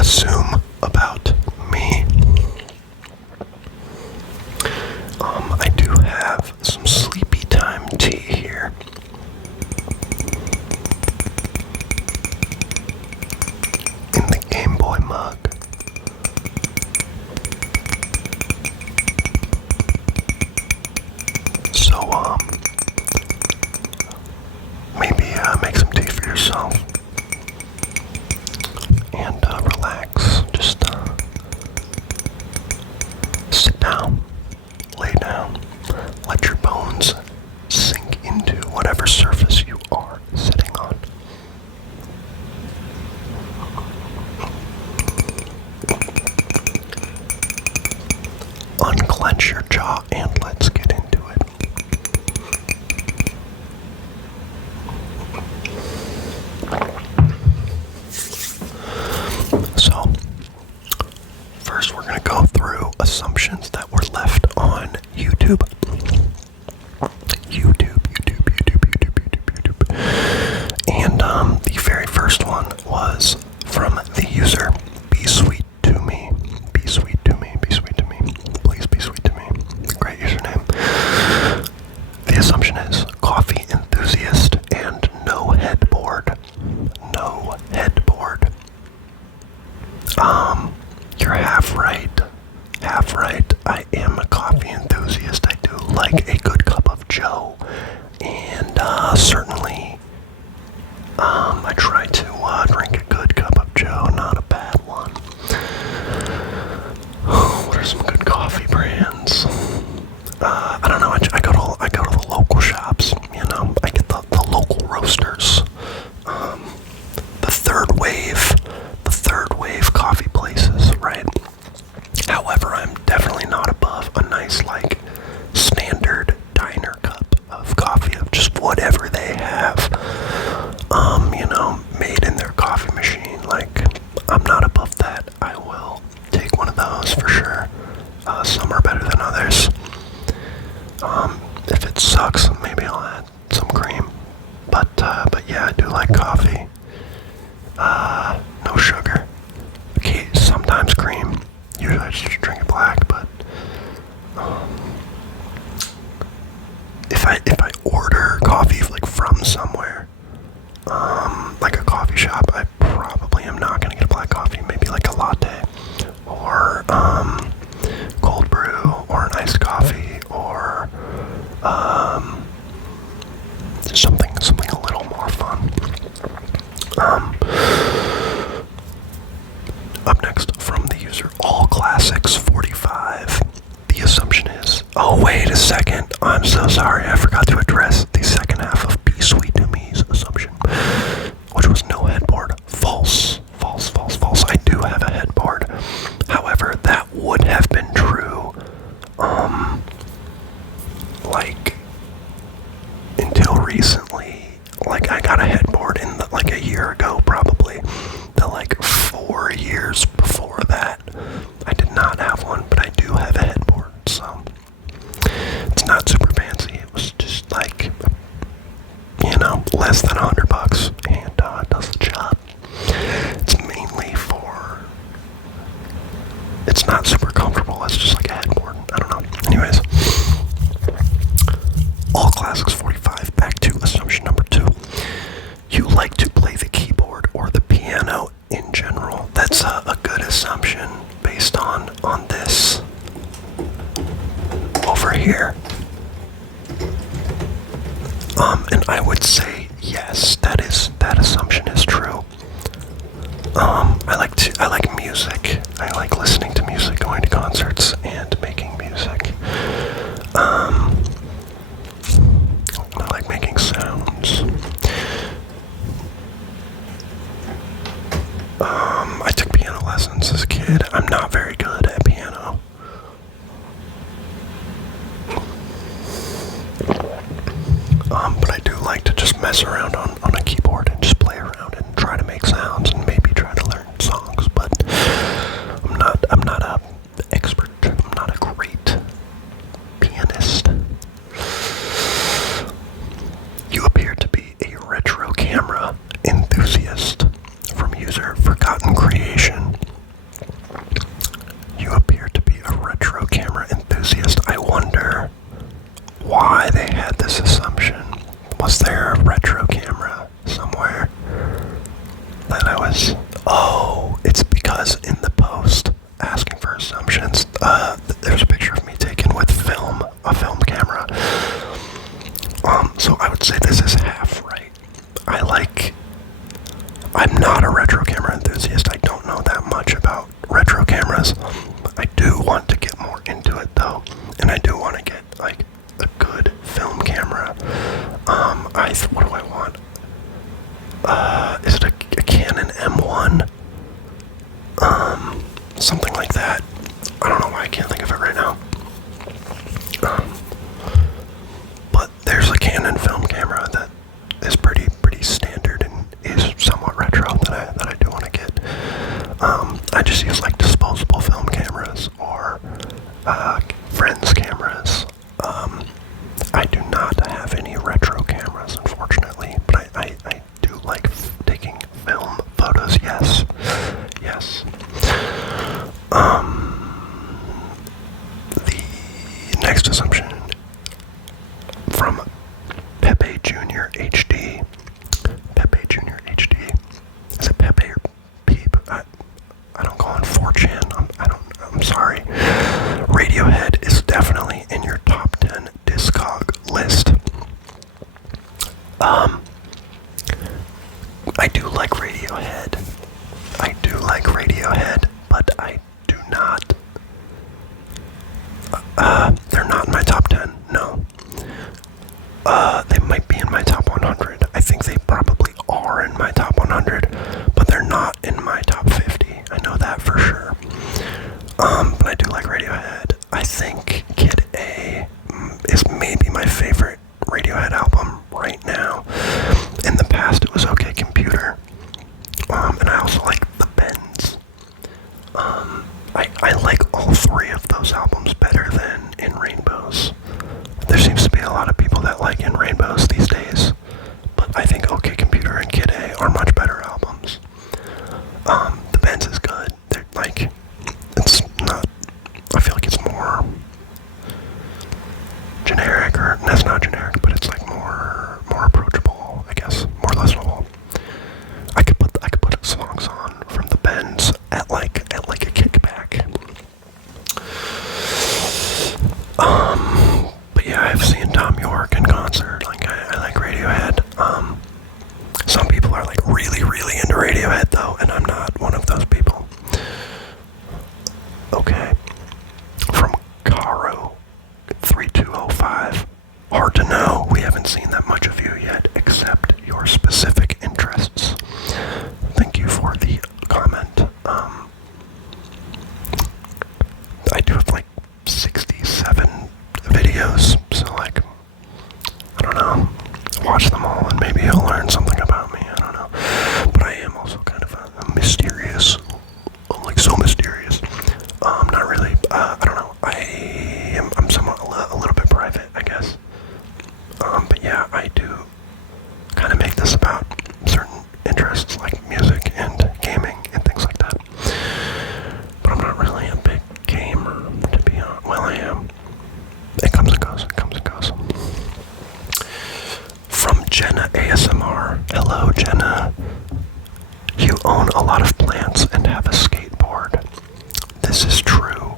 assume about me. I do have some sleepy time tea here. In the Game Boy mug. So, maybe make some tea for yourself. And relax. Just sit down, lay down, let your bones sink into whatever surface you are sitting on. Unclench your jaw and let's get into it. So, first we're going to go through assumptions that were left on YouTube. And the very first one was from the user, Be Sweet to Me. Be sweet to me, be sweet to me. Please be sweet to me. Great username. The assumption is coffee enthusiast and no headboard. No headboard. You're half right. Half right. I am a coffee enthusiast. I do like a good cup of joe. And certainly, I try to drink a good cup of joe, not a bad one. What are some good coffee brands? I don't know. I go to the local shops. You know, I get the local roasters. The third wave coffee places, right? However, I'm definitely not above a nice, like, standard diner cup of coffee of just whatever they have, you know, made in their coffee machine. Like, I'm not above that. I will take one of those for sure. Some are better than others. If it sucks, maybe I'll add some cream. But yeah, I do like coffee. No sugar. Okay, sometimes cream. Usually I just drink it black, but if I order coffee like from somewhere, like a coffee shop, I probably am not gonna get a black coffee. Maybe like a latte, or cold brew, or an iced coffee, or something a little more fun. Up next from the user All Classics 45. The assumption is, oh wait a second, I'm so sorry, I forgot to address the second half of Be Sweet to Me's assumption, which was no headboard. False. I do have a headboard. However, that would have been true, like, until recently. Like, I got a headboard in like a year ago, probably. The like 4 years before that, I did not have one, but I do have a headboard, so it's not super fancy. It was just like, you know, less than $100, and it does the job. It's mainly for, it's not super comfortable. It's just like a headboard. I don't know. Anyways, All Classics 45. Back to assumption number 2. You like to play the keyboard or the piano in general. That's a good assumption based on this over here. And I would say yes, that assumption is true. I like music. I like listening to music, going to concerts, and making music. I like making sounds. I took piano lessons as a kid. I'm not very good at piano. But I do like to just mess around on a keyboard and just play around and try to make sounds and maybe try to learn songs. But I'm not a expert. I'm not a great pianist. You appear to be a retro camera enthusiast. From user Forgotten Creation. Was there a retro camera somewhere that I was... Oh, it's because in the post asking for assumptions, there's a picture of me taken with a film camera. So I would say this is half right. I'm not a retro camera enthusiast. I don't know that much about retro cameras. I do want to get more into it though, and I do want to get like a good film camera. What do I want? Is it a Canon M1? Something like that. I don't know why I can't think of it right now. But there's a Canon film camera that is pretty standard and is somewhat retro that I do want to get. I just use like disposable film cameras or friends' cameras. I do not have any retro cameras, unfortunately, but I do like taking film photos. Yes. The next assumption from Pepe Jr. HD. Pepe Jr. HD. Is it Pepe or Peep? I don't go on 4chan. I'm sorry. Radiohead is definitely in your top 10 Discog list. I do like Radiohead. But I do not. They're not in my top 10. No. They might be in my top 100. I think they probably are in my top 100, but they're not in my top 50. I know that for sure. But I do like Radiohead. I think Kid A is maybe my favorite Radiohead album right now. In the past, it was OK Computer. And I also like The Bends. I like all three of those albums better than In Rainbows. There seems to be a lot of people that like In Rainbows these days, but I think OK Computer and Kid A are much better albums. The Bends is good. They're like, it's not, I feel like it's more generic, or that's not generic, but it's like more approachable, I guess, more listenable. I could put songs on from The Bends at like a kickback. But yeah, I've seen Tom York in concert. Like I like Radiohead. Some people are like really into Radiohead though, and I'm not one of those people. Okay. From Caro 3205. Hard to know. We haven't seen that much of you yet, except your specific interests. Thank you for the comment. I do have like 67 videos, so like, I don't know, watch them all and maybe you'll learn something about me, I don't know. But I am also kind of a mysterious, like so mysterious. Not really, I don't know, I'm somewhat a little bit private, I guess. But yeah, I do kind of make this about certain interests like music and gaming and things like that. But I'm not really a big gamer, to be honest. Well, I am. It comes and goes. From Jenna ASMR. Hello, Jenna. You own a lot of plants and have a skateboard. This is true.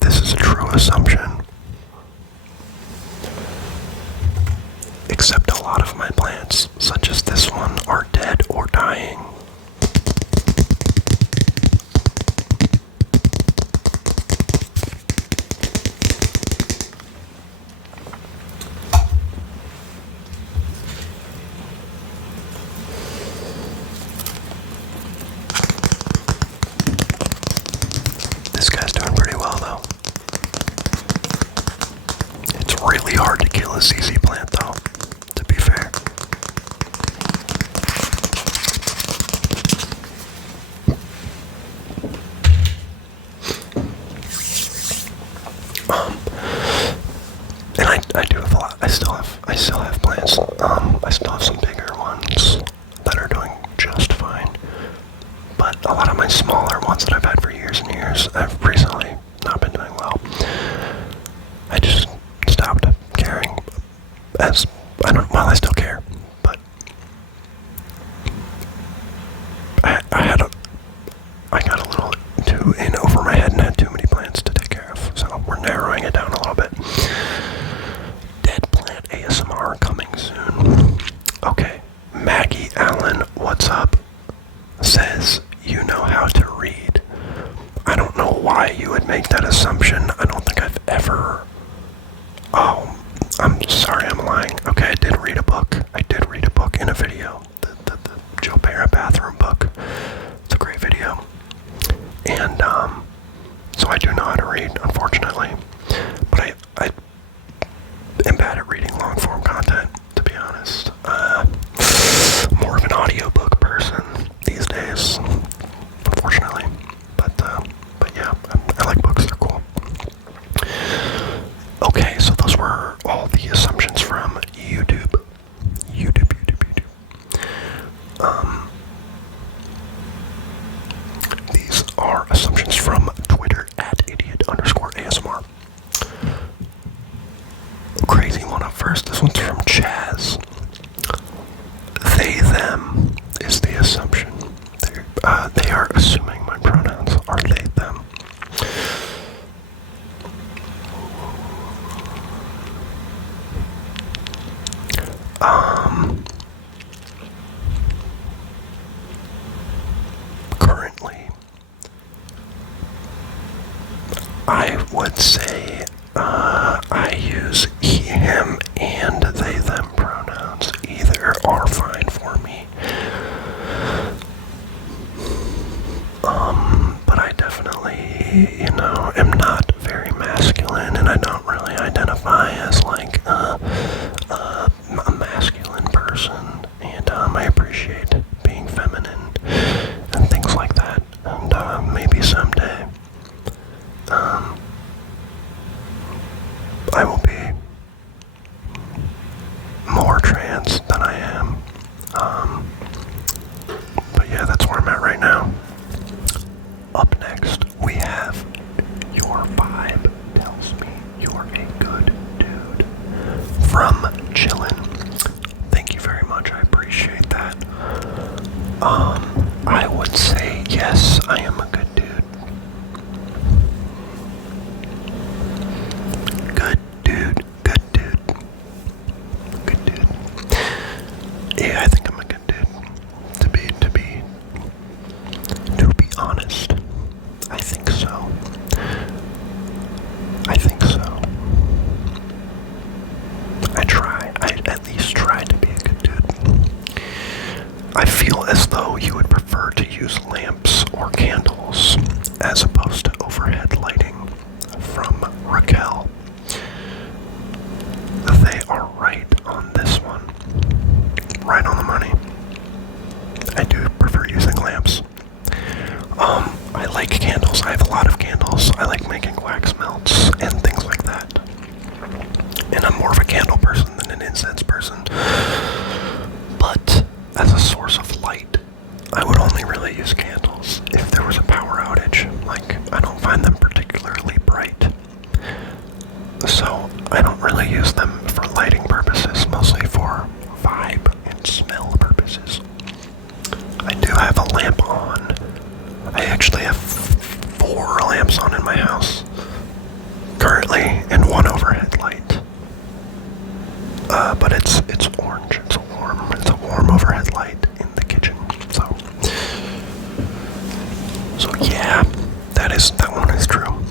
This is a true assumption. Except a lot of my plants, such as this one, are dead or dying. This guy's doing pretty well though. It's really hard to kill a ZZ plant though, to be fair. And I do have a lot. I still have plants. I still have some bigger ones that are doing just fine. But a lot of my smaller ones that I've had for years and years, I've recently not been doing well. I just stopped caring. As I don't, well, I still care, but I got a little too in over my head and had too many plants to take care of, so we're narrowing it down a little bit. Dead plant ASMR coming soon. Okay, Maggie Allen, what's up? Says you know how to read. I don't know why you would make that assumption. I don't think I've ever... Oh, I'm sorry, I'm lying. Okay, I did read a book. I did read a book in a video. The Joe Pera bathroom book. It's a great video. And, so I do know how to read, unfortunately. But I am bad at reading long-form content, to be honest. More of an audiobook person these days, unfortunately. But yeah, I like books, they're cool. Okay, so those were all the assumptions from YouTube. These are assumptions from Twitter at idiot_ASMR. Crazy one up first. This one's from Chaz. They, them is the assumption. They are assuming my pronouns are they, them. Currently, I would say I use he, him, and they, them pronouns. Either are fine for me. But I definitely, am not very masculine, and I don't really identify as like a masculine person, and I appreciate being feminine and things like that, and maybe someday I will be more trans than I am. But yeah, that's where I'm at right now. Up next, we have Your Vibe Tells Me You're a Good Dude from Chillin'. Thank you very much, I appreciate that. I would say yes, I am a good dude. Good dude, good dude. Good dude. Yeah, I think I'm a good dude. To be honest, I think so. I at least try to be a good dude. I feel as though you would prefer to use lamps or candles as opposed to overhead lighting. From Raquel. They are right on this one. Right on the money. I do prefer using lamps. I like candles. I have a lot of candles. I like making wax melts and things like that. And I'm more of a candle person than an incense person. But as a source of light, I would only really use candles if there was a power outage. Like, I don't find them particularly bright. So I don't really use them for lighting purposes, mostly for vibe and smell purposes. I do have a lamp on. I actually have 4 lamps on in my house currently, and 1 overhead light. But it's orange. It's a warm overhead light in the kitchen. So yeah, that one is true.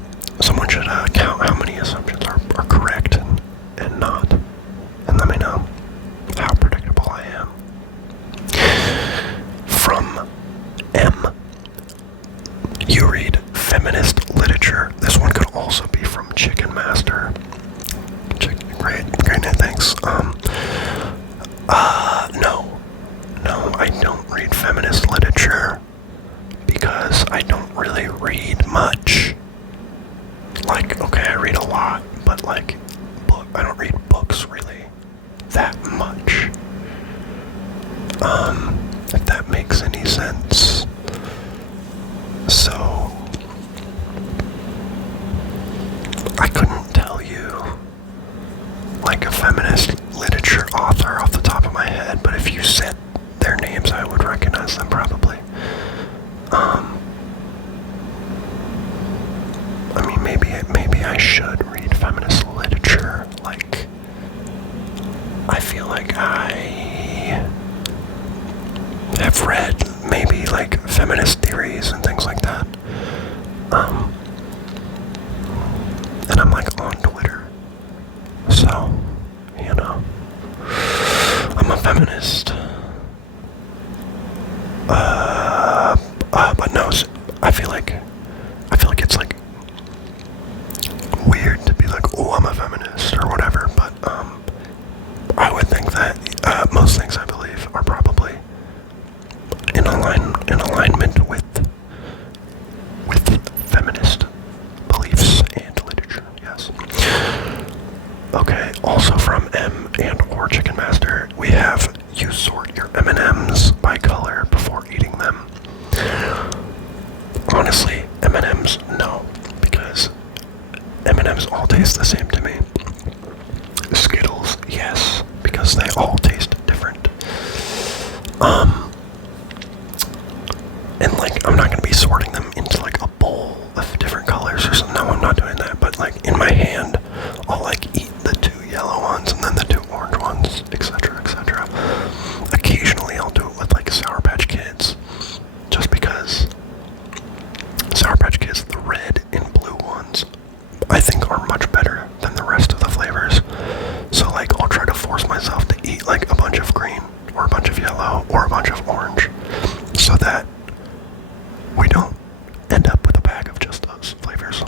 Someone should count how many assumptions are correct and not, and let me know how predictable I am. From M. You read feminist literature. This one could also be from Chicken Master. Great name, thanks. No, I don't read feminist literature because I don't really read much. Like, okay, I read a lot, but like, I don't read books really that much. If that makes any sense. So, I couldn't tell you like a feminist literature author off the feminist theories and things like that. And I'm like on Twitter. So, you know, I'm a feminist. But no, I feel like it's like weird to be like, oh, I'm a feminist or whatever. But I would think that most things I believe are probably in alignment with feminist beliefs and literature. Yes. Okay. Also from M and or Chicken Master, we have you sort your M&Ms by color before eating them. Honestly, M&Ms, no, because M&Ms all taste the same to me. Skittles, yes, because they all taste different. And like, I'm not gonna be sorting them into like a bowl of different colors or something. No, I'm not doing that. But like in my hand, I'll like eat the 2 yellow ones and then the 2 orange ones, etc., etc. Occasionally, I'll do it with like Sour Patch Kids, just because Sour Patch Kids, the red and blue ones, I think are much better than the rest of the flavors. So like, I'll try to force myself to eat like a bunch of green or a bunch of yellow or a bunch of orange, so that we don't end up with a bag of just those flavors.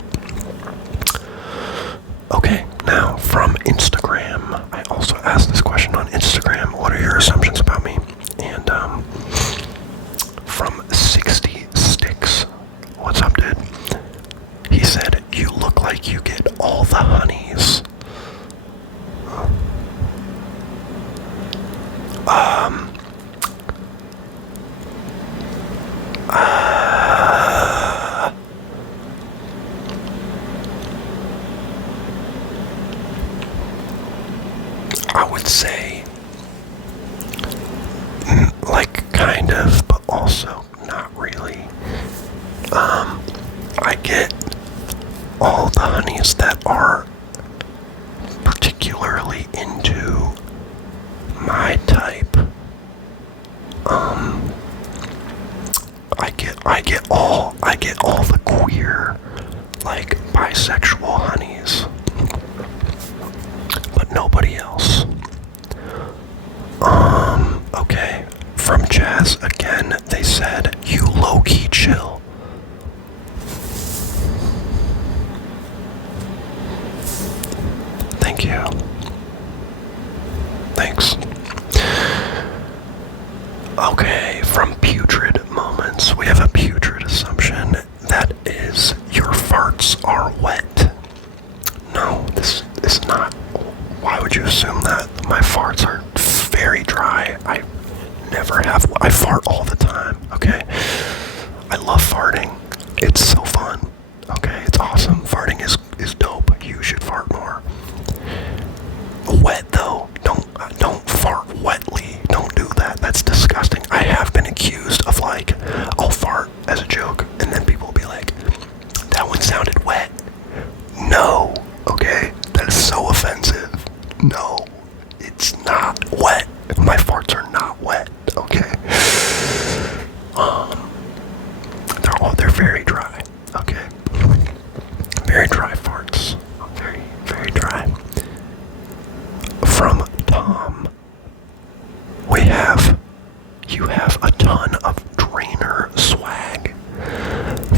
Okay, now from Instagram, I also asked this question on Instagram. What are your assumptions about me? And from 60 Sticks, what's up, dude? He said, you look like you get all the honeys. I would say, like, kind of, but also not really. I get all the honeys that are particularly into my type. I get all the queer, like, bisexual honeys, but nobody else. Okay, from Jazz again, they said, you low-key chill. Thank you. Thanks. Okay, from Putrid Moments, we have a putrid assumption that is, your farts are wet. No, this is not. Why would you assume that? My farts are very dry. I fart all the time, okay? I love farting. It's so fun, okay? It's awesome. Farting is dope. You should fart more. Wet, though. Don't fart wetly. Don't do that. That's disgusting. I have been accused of, like, I'll fart as a joke, and then people will be like, that one sounded wet. No, okay? That is so offensive. No, it's not wet. My farts are not wet, okay? They're very dry, okay? Very dry farts. Very, very dry. From Tom, you have a ton of Drainer swag.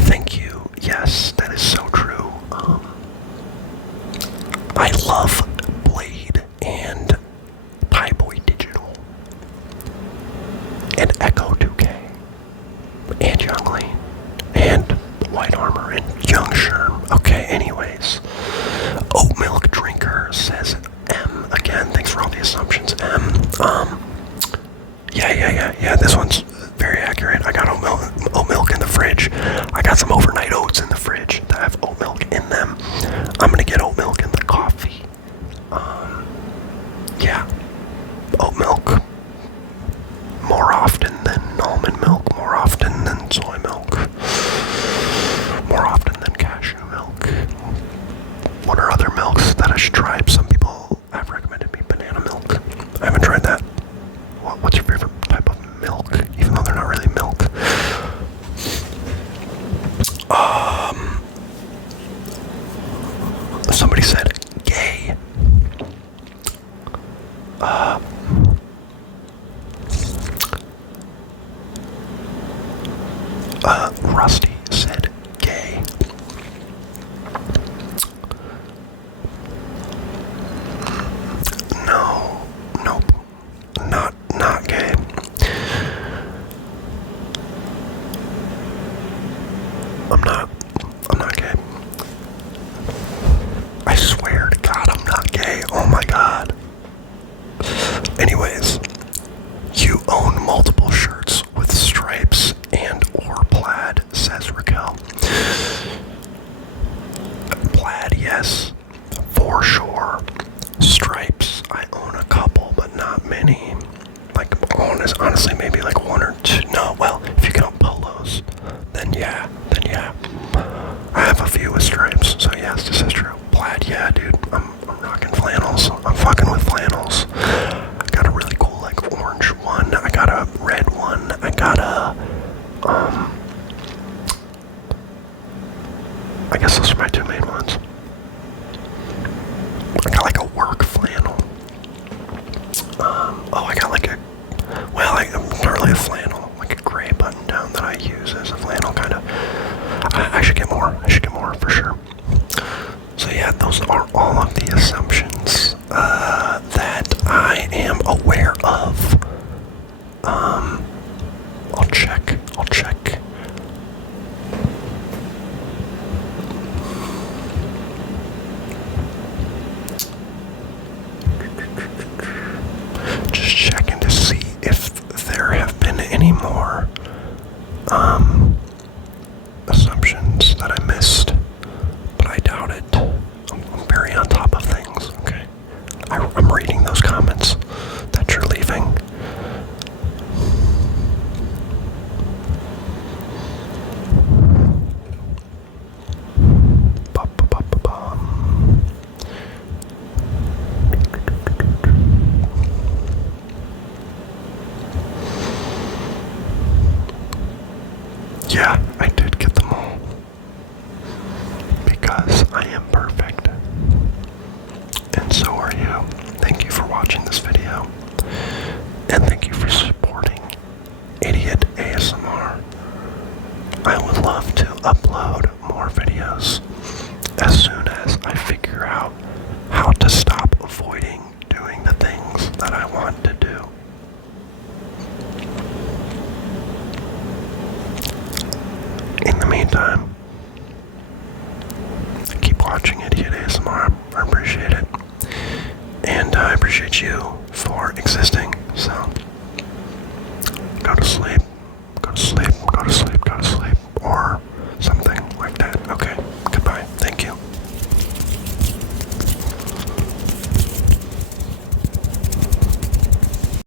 Thank you. Yes, that is so true. I love Blade and Pie-Boy Digital and Echo 2K and Young Lean and White Armor and Young Sherm. Okay, anyways. Oat Milk Drinker says M again. Thanks for all the assumptions, M. Yeah. This one's very accurate. I got oat milk in the fridge. I got some overnight oats in the fridge that have oat milk in them. I'm gonna get oat milk in the coffee. Yeah. Oat milk more often than not. Rusty said gay. No, nope, not gay. I'm not gay. I swear to God, I'm not gay. Oh my God. Anyways, you own multiple shirts with stripes and or plaid, says Raquel. Plaid, yes, for sure. Stripes, I own a couple, but not many. Like, honestly, maybe like one or two. No, well, if you count polos, then yeah. I have a few with stripes, so yes, this is true. Plaid, yeah, dude. I'm rocking flannels. I'm fucking with flannels. I got a really cool, like, orange one. I got a red one. I got a, I guess those are my two main ones. I got like a work flannel. I got like a, well, like, not really a flannel, like a gray button down that I use as a flannel, kind of. I should get more. For sure. So yeah, those are all of the assumptions that I am aware of. I'll check. Just checking to see if there have been any more assumptions that I missed, but I doubt it. I'm very on top of things, okay? I'm reading those comments that you're leaving. Yeah, I did get them all. Because I am perfect. And so are you. Thank you for watching this video. And thank you for supporting Idiot ASMR. I would love to upload more videos as soon as I figure out how to stop avoiding doing the things that I want to do. In the meantime, keep watching Idiot ASMR. I appreciate it. And I appreciate you for existing. So